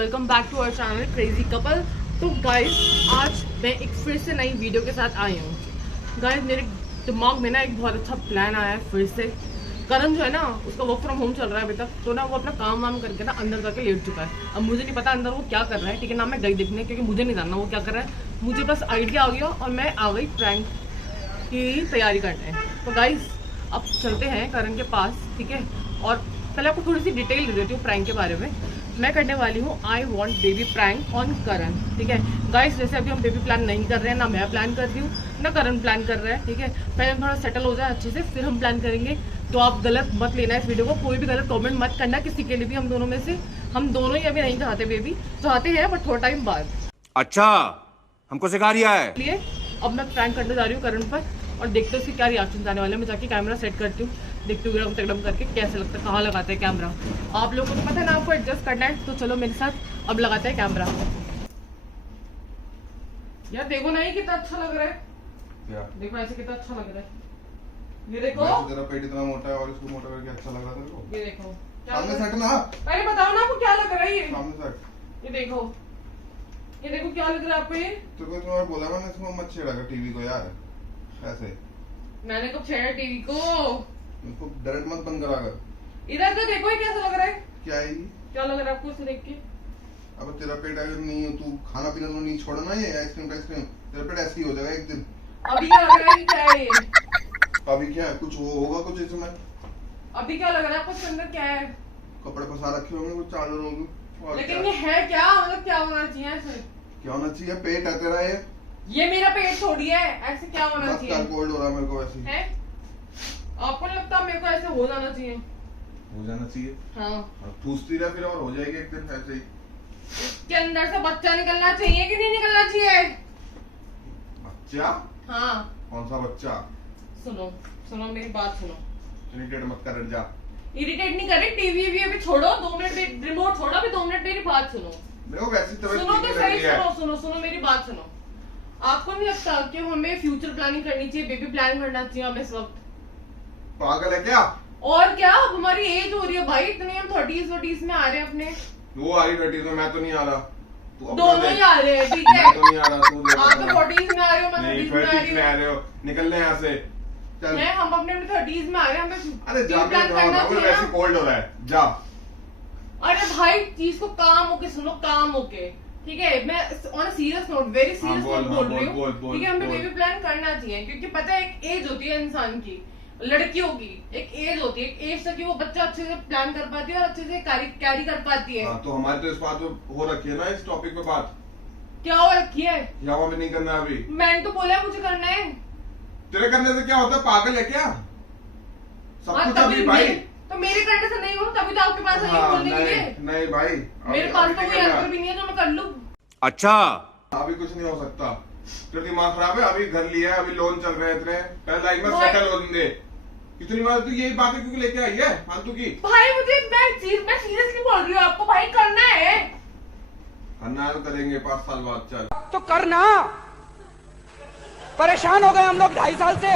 Welcome back to our channel crazy couple. तो guys आज मैं एक फिर से नई वीडियो के साथ आई हूँ। गाइस मेरे दिमाग में ना एक बहुत अच्छा प्लान आया है फिर से। करण जो है ना उसका वर्क फ्रॉम होम चल रहा है अभी तक, तो ना वो अपना काम वाम करके ना अंदर जाके लेट चुका है। अब मुझे नहीं पता अंदर वो क्या कर रहा है, ठीक है ना, मैं गई देखने क्योंकि मुझे नहीं जानना वो क्या कर रहा है। मुझे बस आइडिया आ गया और मैं आ गई प्रैंक की तैयारी करने। तो गाइस अब चलते हैं करण के पास, ठीक है। और पहले आपको थोड़ी सी डिटेल दे देती हूँ प्रैंक के बारे में। मैं करने वाली हूँ I want baby prank on Karan, ठीक है गाइस। जैसे अभी हम बेबी प्लान नहीं कर रहे हैं, ना मैं प्लान कर रही हूँ ना करण प्लान कर रहा है, ठीक है। पहले थोड़ा सेटल हो जाए अच्छे से फिर हम प्लान करेंगे। तो आप गलत मत लेना इस वीडियो को, कोई भी गलत कमेंट मत करना किसी के लिए भी। हम दोनों में से हम दोनों ही अभी नहीं चाहते बेबी, चाहते हैं बट थोड़ा टाइम बाद। अच्छा हमको सिखा रिया है। इसलिए अब मैं प्रैंक करने जा रही हूँ करण पर और देखते हैं उसकी क्या रिएक्शन आने वाले हैं। मैं जाके कैमरा सेट करती हूँ, देखती हूँ एकदम एकदम करके कैसे लगता है, कहाँ लगाते हैं कैमरा। आप लोगों को तो पता है ना, आपको एडजस्ट करना है। तो चलो मेरे साथ अब लगाते हैं कैमरा। यार देखो ना ये कितना अच्छा लग रहा है। क्या? देखो ऐसे कितना अच्छा लग रहा है। ये देखो तेरा पेट इतना मोटा है और इसको मोटा करके अच्छा लग रहा है तेरे को। ये देखो सामने सेट ना, पहले बताओ ना आपको क्या लग रहा है। ये सामने सेट। ये देखो क्या लग रहा है आपको। ये तेरे को इतना बार बोला मैंने इसको मत छेड़ा कर टीवी को यार, ऐसे। मैंने कब छेड़ा टीवी को? इसको डायरेक्ट मत बंद करा कर। इधर तो देखो ये कैसा लग रहा है। क्या है ये? क्या लग रहा है आपको इसे देख के? अब तेरा पेट अगर नहीं हो, तू खाना पीना तो नहीं छोड़ना, ये आइसक्रीम तेरा पेट ऐसे ही हो जाएगा एक दिन। अभी क्या लग रहा है, क्या है ये? अभी क्या है, कुछ होगा कुछ इसमें? अभी क्या लग रहा है आपको इसके अंदर क्या है? कपड़े पसार रखे होंगे, कुछ चादर होंगी। लेकिन ये है क्या, मतलब क्या होना चाहिए ऐसे? क्या होना चाहिए? पेट है तेरा ये मेरा पेट थोड़ी है, ऐसे क्या होना बस चाहिए? कर, कोल्ड हो रहा है मेरे को ऐसे। है आपको नहीं लगता मेरे को ऐसे हो जाना चाहिए? हो जाना चाहिए। हाँ ठूसती रह फिर और हो जाएगी एक दिन ऐसे ही। इसके अंदर से बच्चा निकलना चाहिए कि नहीं निकलना चाहिए? बच्चा? हाँ कौन सा बच्चा? सुनो सुनो मेरी बात सुनो। इरिटेट मत कर, जा। इरिटेट नहीं कर रही, टीवी भी अभी छोड़ो 2 मिनट, रिमोट छोड़ो अभी 2 मिनट मेरी बात सुनो। मेरे को वैसी तबीयत सुनो ठीक तो नहीं सही, लग रही है। सुनो सुनो सुनो मेरी बात सुनो। आपको नहीं लगता कि हमें फ्यूचर प्लानिंग करनी चाहिए, बेबी प्लान करना चाहिए हमें इस वक्त? पागल है क्या? और क्या, अब हमारी एज हो रही है भाई, इतने हम 30s में आ रहे हैं अपने। वो आ रही 30s में, मैं तो नहीं आ रहा। तू अपना दोनों देख। ही आ रहे हैं, ठीक मैं है। तो नहीं आ रहा, तू देख आप तो अपना। 40s में आ रहे हो, मैं नहीं 30s में आ 30s रही में आ हूँ। रहे हो, निकलने यहाँ से चल। मैं हम अपने 30s में आ रहे हैं, हमें अरे जा प्लान करना चाहिए वैसे ना। कोल्ड हो रहा है, जा। अरे भाई चीज को काम होके सुनो, काम होके, ठीक है। मैं on a serious note, very serious note बोल रही हूँ, ठीक है। हमें बेबी प्लान करना चाहिए क्योंकि पता है एक एज होती है इंसान की, लड़कियों की एक एज होती है, एक एज तक वो बच्चा अच्छे से प्लान कर पाती है और अच्छे से कैरी कर पाती है। तो हमारी तो इस बात पे हो रखी है ना, इस टॉपिक पे बात। क्या हो रखी है? यहाँ भी नहीं करना अभी। मैंने तो बोला है मुझे करना है। तेरे करने से क्या होता है, पागल है क्या? सब हाँ, कुछ अभी भाई। तो मेरे करने से नहीं हो तभी तो आपके पास है हाँ, बोलने के लिए। नहीं भाई, मेरे पास तो कोई आंसर भी नहीं है जो मैं कर लूं। अच्छा अभी कुछ नहीं हो सकता। तेरा दिमाग खराब है, अभी घर लिया है, अभी लोन चल रहे हैं इतने, पहले लाइफ में भाई- सेटल होने दे। इतनी बार तू यही बातें क्यों लेके आई है फालतू की? भाई मुझे मैं सीरियसली बोल रही हूँ, आपको भाई करना है। अन्ना करेंगे 5 साल बाद, चल। तो करना। परेशान हो गए हम लोग 2.5 साल से,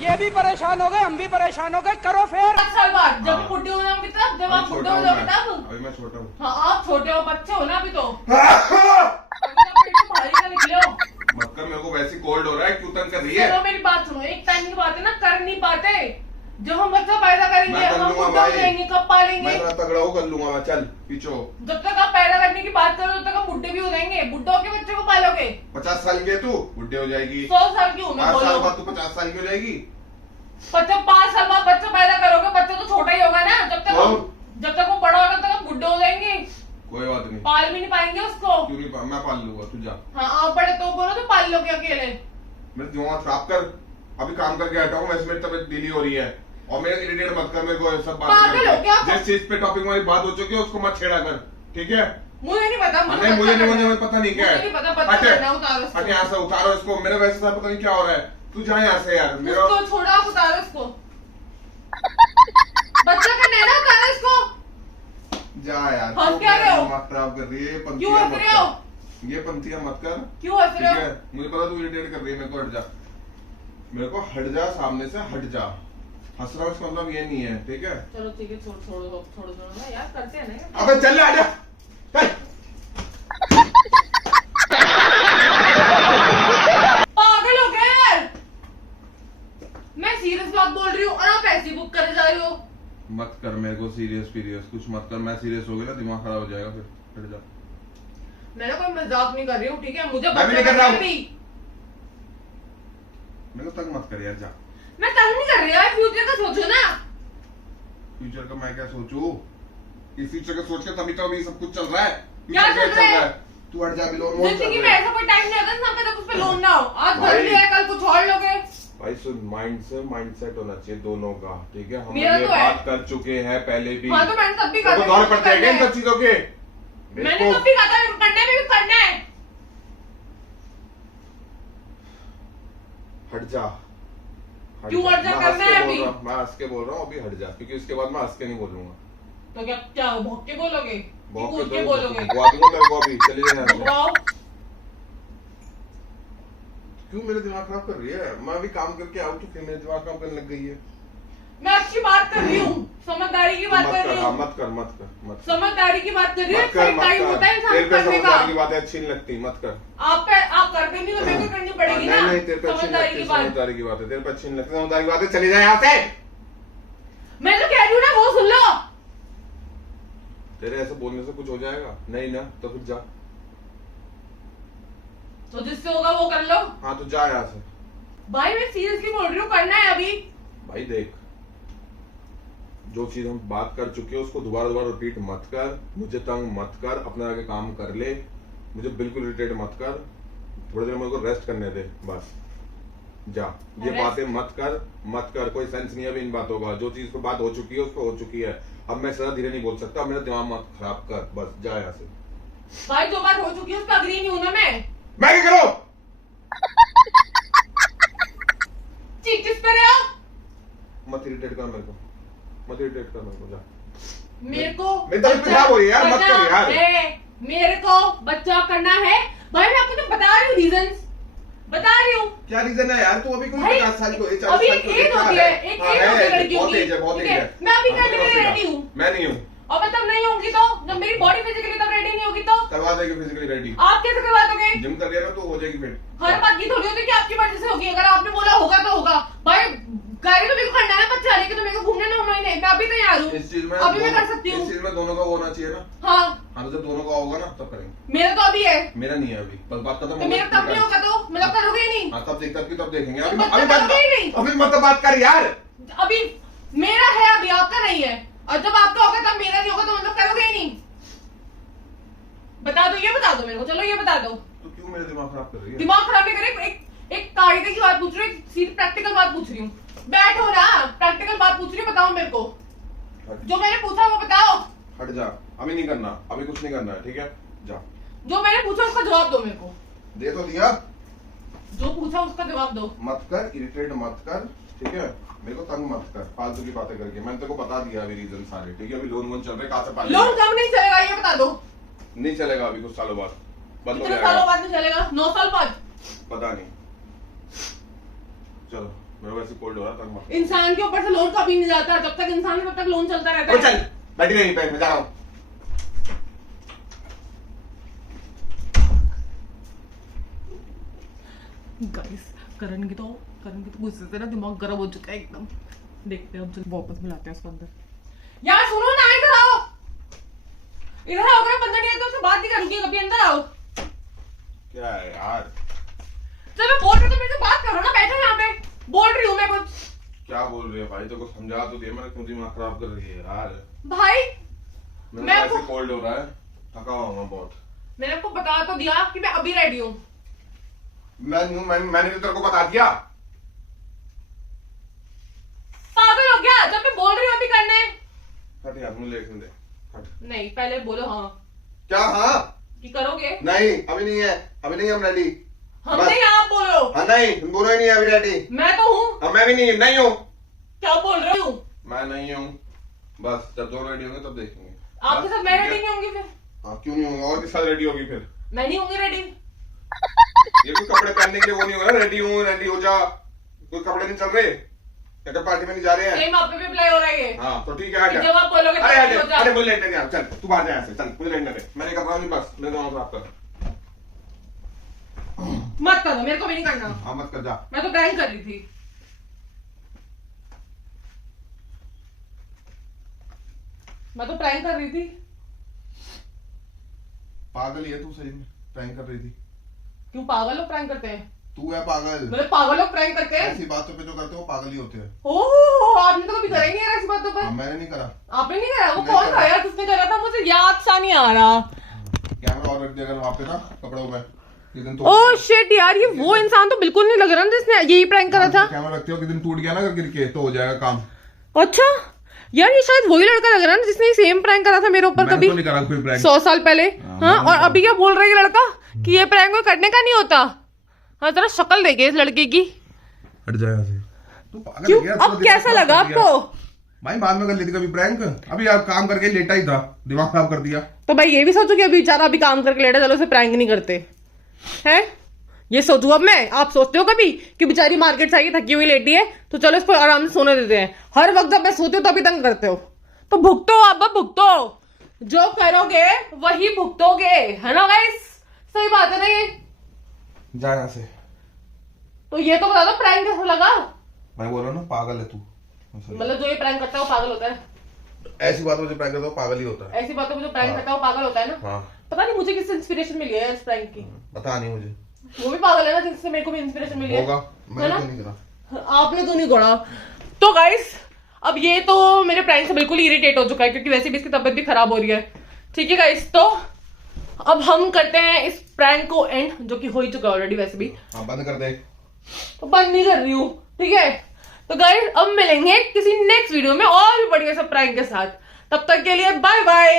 ये भी परेशान हो गए, हम भी परेशान हो गए, करो फिर। 5 साल बाद जब हाँ। बुढ़े हो जाओगे तब, जब आप अभी बुढ़े छोटा हो हूँ जाओगे मैं, तब। अभी मैं छोटा हूँ। हाँ आप छोटे हो, बच्चे हो ना अभी तो। अभी तो पेट से बाहर ही का निकले हो। मत कर, मेरे को वैसे कोल्ड हो रहा है, क्यों तंग कर रही है? सुनो मेरी बात सुनो, एक टाइम की बात है ना, कर नहीं पाते। जब हम बच्चा पैदा करेंगे, मैं कर हम लूंगा बुढ़ा हो भाई। जाएंगे, कब पालेंगे? मैं इतना तगड़ा हूँ, कर लूंगा मैं, चल पीछो। जब तक आप पैदा करने की बात करो तब तक हम बुढ़े भी हो जाएंगे। बुढ़ा होके बच्चे को पालोगे? 50 साल की है तू, बुढ़े हो जाएगी। 100 साल की उम्र 5 साल बोलो। बाद तू 50 साल की हो जाएगी। बच्चा 5 साल बाद बच्चा पैदा करोगे, बच्चा तो छोटा ही होगा ना। जब तक वो बड़ा होगा तब तक हम बुढ़े हो जाएंगे, कोई बात नहीं, पाल भी नहीं पाएंगे उसको। क्यों नहीं मैं पाल लूंगा, तू जा। हाँ आप बड़े तो बोलो तो पाल लोगे अकेले। मेरे दिमाग खराब कर, अभी काम करके हटा हूँ, वैसे मेरी तबीयत ढीली हो रही है। और मेरे इरिटेट मत कर मेरे को सब पागल हो क्या आप? जिस चीज पे टॉपिक में बात हो चुकी है उसको मत छेड़ा कर, ठीक है? मुझे नहीं पता, नहीं मुझे नहीं पता नहीं क्या है। मुझे नहीं पता, बच्चा हट करना, उतारो इसको। हट यहाँ से, उतारो इसको। मेरे वैसे साथ पता नहीं क्या हो रहा है, तू जा यहाँ से यार। मेरा उसको छोड़ा, आप उतारो इसको। बच्चा करना है ना, उतारो इसको। जा यार, हंस तू क्या रहे हो? दिमाग खराब कर रही है। ये क्यों पंथियां हंस मत रहे हो? कर, ये पंथियां मत कर, क्यों हंस ठीक रहे हो? है? मुझे पता तू इरिटेट कर रही है मेरे को, हट जा। मेरे को हट जा, सामने से हट जा। हंस रहा हूँ इसका मतलब ये नहीं है, ठीक है? चलो ठीक है, छोड़ो छोड़ो छोड़ो छोड़ो ना यार, करते हैं ना। अबे चल आजा। चल। पागल हो गए यार। मैं सीरियस बात बोल रही हूँ और आप ऐसी बुक करे जा रहे हो। मत कर मेरे को सीरियस कुछ मत कर। मैं सीरियस हो गया ना दिमाग खराब हो जाएगा फिर हट जा। मैं ना कोई मजाक नहीं कर रही हूँ, ठीक है? मुझे मैं भी नहीं कर रहा हूँ। भी मेरे को तंग मत कर यार, जा। मैं तंग नहीं कर रही यार, फ्यूचर का सोचो ना। फ्यूचर का मैं क्या सोचूं? इस फ्यूचर का सोच के तभी तो अभी सब कुछ चल रहा है। क्या फ्यूचर चल रहा है? तू हट जा, अभी लोन जिंदगी में ऐसा कोई टाइम नहीं आता ना पे तब उस पे लोन ना हो। आज भर भाई। लिया है, कल कुछ और लोगे। भाई सुन, माइंडसेट होना चाहिए दोनों का, ठीक है? हम मेरा ये तो है। बात कर चुके हैं पहले भी। हाँ तो मैंने तब भी तो कहा दौरे पड़ते हैं क्या इन सब चीजों के? मैंने तब भी कहा था करना है, करना है। हट जा। क्यों हट जा? मैं करना हंस के है बोल अभी। रहा हूं, मैं हंस के बोल रहा हूँ, अभी हट जा, क्योंकि उसके बाद मैं हंस के नहीं बोलूंगा। तो क्या भौंक के बोलोगे? बहुत कूद के बोलोगे? बुआ दूंगा तेरे को अभी, चली जा यहाँ से। बुआओ। क्यों मेरा दिमाग खराब कर रही है? मैं अभी काम करके आउट फिर मेरे दिमाग काम करने लग गई है। मैं अच्छी बात कर रही हूँ, समझदारी की बात कर रही हाँ, हूँ। मत कर। समझदारी की बात कर रही हूँ। मत कर, सही टाइम होता है इंसान तेरे को पे करने का। समझदारी की बातें अच्छी नहीं लगती, मत कर। आप करते नहीं तो मेरे को करनी पड़ेगी ना। नहीं तेरे पे अच्छी नहीं समझदारी लगती, की बात। समझदारी की बात है, तेरे पे अच्छी नहीं लगती समझदारी की बात है, चली जाए यहाँ से। मैं तो कह रही हूँ ना, वो सुन लो। तेरे ऐसे बोलने से कुछ हो जाएगा? नहीं ना, तो फिर जा। तो जिससे होगा वो कर लो। हाँ तो जा यहाँ से। भाई मैं सीरियसली बोल रही हूँ, करना है अभी। भाई देख, जो चीज हम बात कर चुके हैं उसको दोबारा रिपीट मत कर, मुझे तंग मत कर, अपने आगे काम कर ले, मुझे बिल्कुल इरिटेट मत कर, थोड़ी देर मेरे को रेस्ट करने दे बस। जा, ये Rest? बातें मत कर, कोई सेंस नहीं है अभी इन बातों का। जो चीज पे बात हो चुकी है उस पर हो चुकी है, अब मैं ज्यादा धीरे नहीं बोल सकता, मेरा दिमाग मत खराब कर, बस जा यहाँ से। भाई जो बात हो चुकी है उस पर अग्री नहीं हूं ना मैं। क्या करो? चीख किस पे रहे हो? मत इरिटेट कर मेरे को, मत इरिटेट कर मेरे को, जा। मेरे को मेरी तबीयत खराब हो रही है यार, मत कर यार। मेरे को बच्चा करना है। भाई मैं आपको तो बता रही हूँ रीजंस, बता रही हूँ। क्या रीजन है यार? तू अभी कोई भाई, 50 साल को, 40 अभी साल को एक देखा होती है। है, एक हाँ, होती है है, लड़कियों बहुत की, एज है, बहुत ठीक एज है? है। मैं अभी हाँ, करने के लिए तो रेडी हूँ। मैं नहीं हूँ। और मैं तब नहीं होंगी तो, जब मेरी बॉडी फिजिकली तब रेडी नहीं होगी तो करवा देगी फिजिकली रेडी। आप कैसे करवा दोगे? जिम कर लिया ना तो हो जाएगी फिर। हर बात की थोड़ी होती है कि आपकी मर्जी से होगी। अगर आपने बोला होगा तो होगा। भाई गाड़ी तो मेरे को करना है, बच्चा लेके तो मेरे को घूमने ना होना ही नहीं। मैं अभी तैयार हूँ, इस चीज में अभी मैं कर सकती हूँ। इस चीज में दोनों का वो होना चाहिए ना। हाँ हाँ तो जब दोनों का होगा ना तब करेंगे। मेरा तो अभी है, मेरा नहीं है अभी, बस बात खत्म तो मेरा तब नहीं होगा तो मतलब करोगे ही नहीं। हाँ तब तब देखेंगे। तो अभी बच्चा अभी बात करोगे ही नहीं। अभी मत बात कर यार। अभी मेरा है, अभी आपका नहीं है। और जब आपका होगा तब मेरा नहीं होगा तो मतलब करोगे ही नहीं। बता दो, ये बता दो मेरे को। चलो ये बता दो। तो क्यों मेरा दिमाग खराब कर रही है? दिमाग खराब नहीं करे। एक कायदे की बात पूछ रही हूँ, सीधी प्रैक्टिकल बात पूछ रही हूँ। बैठो ना, प्रैक्टिकल बात पूछ रही हूँ, बताओ मेरे को। जो मैंने पूछा वो बताओ। हट जा, अभी नहीं करना, अभी कुछ नहीं करना है, ठीक है? जा। जो मैंने पूछा उसका जवाब दो मेरे को। दे तो दिया। जो पूछा उसका जवाब दो। मत कर, इरिटेट मत कर, ठीक है? मेरे को तंग मत कर फालतू की बातें करके। मैंने तेरे को बता दिया अभी रीजन सारे, ठीक है? अभी लोन चल रहे, कहाँ से पालेंगे? लोन कम नहीं चलेगा, ये बता दो। नहीं चलेगा अभी, कुछ सालों बाद बंद हो कितने जाएगा। सालों बाद नहीं चलेगा? 9 साल बाद। पता नहीं। चलो, मेरे वैसे कोल्ड हो रहा, तंग मत। इंसान के ऊपर से लोन कभी नहीं जाता। जब तक इंसान है तब तक लोन चलता रहता अबे है। चल, बैठी नहीं पे, मैं जा रहा हूँ। गाइस करण की तो गुस्से से ना दिमाग गर्म हो चुका है एकदम। देखते हैं अब चल वापस मिलाते हैं उसको अंदर। यार सुनो ना, इधर आओ। इधर आओ, अगर बंदा नहीं है तो उससे बात नहीं करूंगी कभी। अंदर आओ। क्या है यार? चल मैं बोल रही हूँ तो मेरे से बात करो ना। बैठो यहाँ पे, बोल रही हूँ मैं कुछ। क्या बोल रही है भाई? तो कुछ समझा तो दे, मैंने क्यों दिमाग खराब कर रही है यार? भाई मेरे मैं को आपको- ऐसे कोल्ड हो रहा है, थका हुआ हूँ बहुत। मैंने आपको बता तो दिया कि मैं अभी रेडी हूँ। मैंने तो तेरे को बता दिया। पागल हो गया? जब मैं बोल रही हूँ अभी करना है। हट यार, मुझे लेसन दे, हट। नहीं, पहले बोलो हाँ क्या हाँ? कि करोगे। नहीं अभी नहीं है, अभी नहीं हम रेडी। हम बस। नहीं, आप बोलो। हाँ नहीं, तुम दोनों ही नहीं है अभी रेडी। मैं तो हूँ। अब मैं भी नहीं हूँ। क्या बोल रहे हो? मैं नहीं हूँ। बस जब दोनों रेडी होंगे तब देखेंगे। आपके बस, साथ मैं ठीक है? रेडी नहीं होंगी फिर? हाँ क्यों नहीं होंगे? और किस साथ रेडी होगी फिर? मैं नहीं होंगी रेडी। ये कोई कपड़े पहनने के लिए वो नहीं होगा, रेडी हूँ रेडी हो जा। कोई कपड़े नहीं चल रहे। क्या पार्टी में नहीं जा रहे हैं? सेम आप पे भी अप्लाई हो रहा है ये। हाँ तो ठीक है, आ जा। जब आप बोलोगे अरे तब हो जाए। अरे मुझे लेटने दे, चल तू बाहर जा यहाँ से, चल मुझे लेटने दे, मैंने कर रहा हूँ बस, मैं जाऊँ साफ कर। मत करो, मेरे को भी नहीं करना। हाँ मत कर, जा। मैं तो प्रैंक कर रही थी। मैं तो प्रैंक कर रही थी। पागल ही है तू, सही में प्रैंक कर रही थी। क्यों पागल लोग प्रैंक करते हैं? तू है पागल। मतलब पागल लोग प्रैंक करते हैं? ऐसी बातों पे जो करते हो पागल ही होते हैं। ओह, आपने तो कभी करा ही नहीं है ऐसी बातों पर। हाँ, मैंने नहीं करा। आपने नहीं करा? वो नहीं कौन करा। था यार जिसने करा था? मुझे याद सा नहीं आ रहा। कैमरा और रख दिया अगर वहाँ पे ना कपड़ों में, किस दिन ओह शिट यार, ये वो इंसान तो बिल्कुल नहीं लग रहा ना जिसने यही प्रैंक करा था। कैमरा रखते हो, किस दिन टूट गया ना गिर के तो हो जाएगा काम। अच्छा यार, ये शायद वही लड़का लग रहा है ना जिसने सेम प्रैंक करा था मेरे ऊपर मैंने कभी तो नहीं करा कोई प्रैंक। 100 साल पहले। हाँ, और मैंने अभी क्या बोल रहा है ये लड़का कि ये प्रैंक कोई करने का नहीं होता। हाँ, जरा शक्ल देखिए इस लड़के की। हट जा यहाँ से। तू पागल क्यों? है यार, अब तू कैसा दिमाग लगा खराब कर दिया। आपको? भाई बाद में कर लेती कभी प्रैंक, अभी आप काम करके लेटा ही था, दिमाग खराब कर दिया। तो भाई ये भी सोचो कि अभी बेचारा अभी काम करके लेटा, चलो उसे प्रैंक नहीं करते हैं। ये सोचू अब मैं। आप सोचते हो कभी कि बेचारी मार्केट से आई थकी हुई लेटी है तो चलो इसको आराम से सोने देते हैं? हर वक्त जब मैं सोती हूँ तभी तंग करते हो। तो भुगतो, अब भुगतो, जो करोगे वही भुगतोगे, है ना गाइस? सही बात है ना ये? जा यहाँ से। तो ये तो बता दो प्रैंक कैसा लगा? मैं बोल रहा हूँ ना, पागल है तू। मतलब जो ये प्रैंक करता है वो पागल होता है? ऐसी बात मुझे प्रैंक करता है पागल ही होता है। ऐसी बातों में जो प्रैंक हाँ। करता है वो पागल होता है ना? हाँ। पता नहीं मुझे किससे इंस्पिरेशन मिली है इस प्रैंक की। पता नहीं मुझे। वो भी पागल है ना जिससे मेरे को भी इंस्पिरेशन मिली है। होगा, है मैंने ना? तो नहीं करा। आपने तो नहीं गढ़ा। तो गाइस अब ये तो मेरे प्रैंक से बिल्कुल इरिटेट हो चुका है क्योंकि वैसे भी इसकी तबीयत भी खराब हो रही है। ठीक है गाइस, तो अब हम करते हैं इस प्रैंक को एंड, जो कि हो ही चुका है ऑलरेडी वैसे भी। हाँ बंद कर दे। तो बंद नहीं कर रही हूँ, ठीक है? तो गाइस अब मिलेंगे किसी नेक्स्ट वीडियो में और भी बढ़िया सा प्रैंक के साथ। तब तक के लिए बाय बाय।